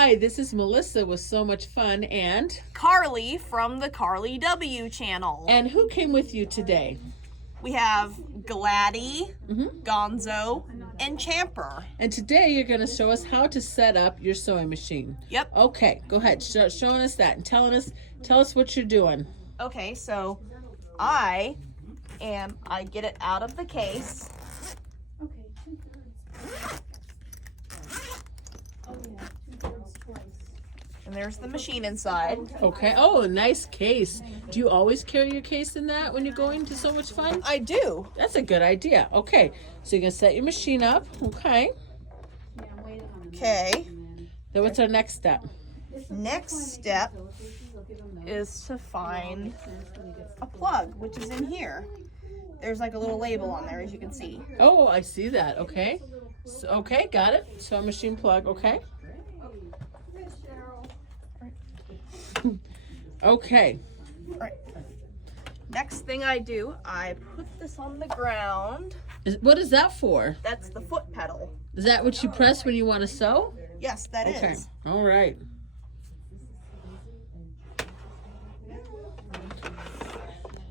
Hi, this is Melissa with So Much Fun and Carly from the Carly W channel. And who came with you today? We have Gladdy, Gonzo, and Champer. And today you're going to show us how to set up your sewing machine. Yep. Okay, go ahead. Start showing us that and tell us what you're doing. Okay, so I get it out of the case. And there's the machine inside. Okay. Oh, a nice case. Do you always carry your case in that when you're going to So Much Fun? I do. That's a good idea. Okay. So you're going to set your machine up. Okay. Okay. Then what's our next step? Next step is to find a plug, which is in here. There's like a little label on there, as you can see. Oh, I see that. Okay. So, okay, got it. Sewing machine plug. Okay. Okay. Right. Next thing I do, I put this on the ground. What is that for? That's the foot pedal. Is that what you press when you want to sew? Yes, that is. Okay. All right.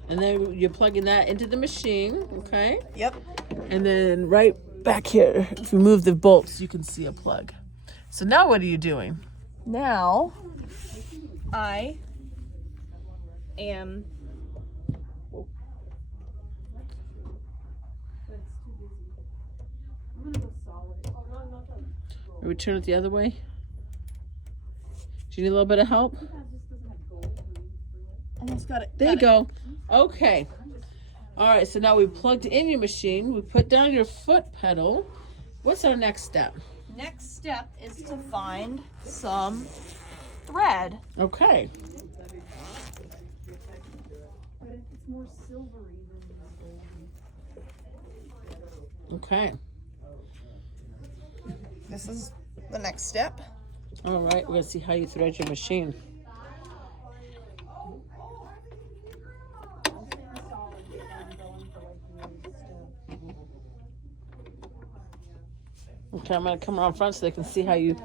And then you're plugging that into the machine. Okay. Yep. And then right back here, if you move the bolts, you can see a plug. So now what are you doing? Now, I am Are we turn it the other way? Do you need a little bit of help? almost got it. There you go. Okay. All right, so now we plugged in your machine. We put down your foot pedal. What's our next step? Next step is to find some thread. Okay. Okay. This is the next step. All right, we're going to see how you thread your machine. Okay, I'm going to come around front so they can see how you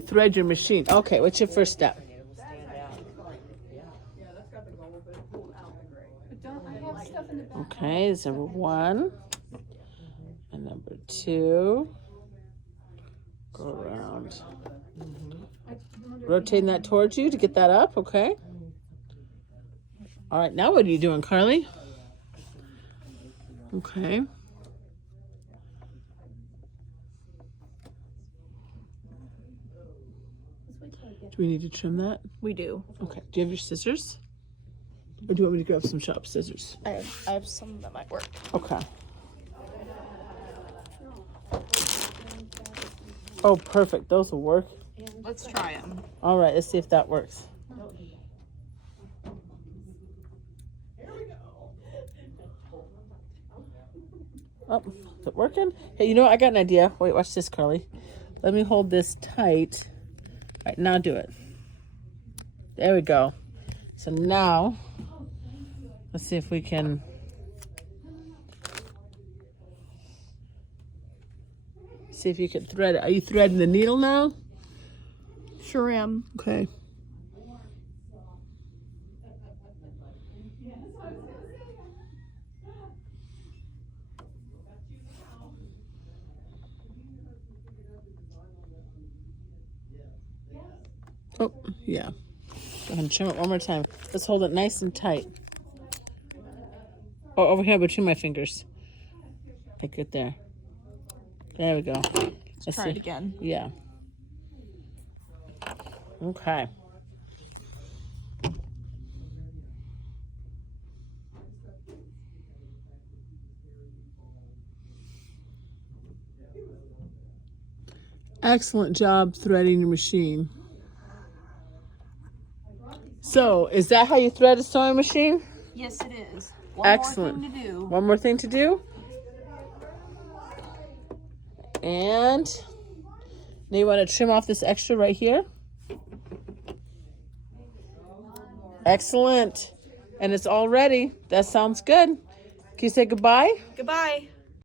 thread your machine. Okay, what's your first step? Okay, it's number 1 and number 2. Go around. Rotating that towards you to get that up, okay? All right, now what are you doing, Carly? Okay. Do we need to trim that? We do. Okay. Do you have your scissors? Or do you want me to grab some sharp scissors? I have some that might work. Okay. Oh, perfect. Those will work. Let's try them. All right, let's see if that works. Oh, is it working? Hey, you know what? I got an idea. Wait, watch this, Carly. Let me hold this tight. All right, now do it. There we go. So now, let's see if we can... See if you can thread it. Are you threading the needle now? Sure am. Okay. Oh, yeah. Go ahead and trim it one more time. Let's hold it nice and tight. Oh, over here between my fingers. Like it there. There we go. Let's try it again. Yeah. Okay. Excellent job threading your machine. So, is that how you thread a sewing machine? Yes, it is. Excellent. One more thing to do. One more thing to do. And now you want to trim off this extra right here. Excellent. And it's all ready. That sounds good. Can you say goodbye? Goodbye.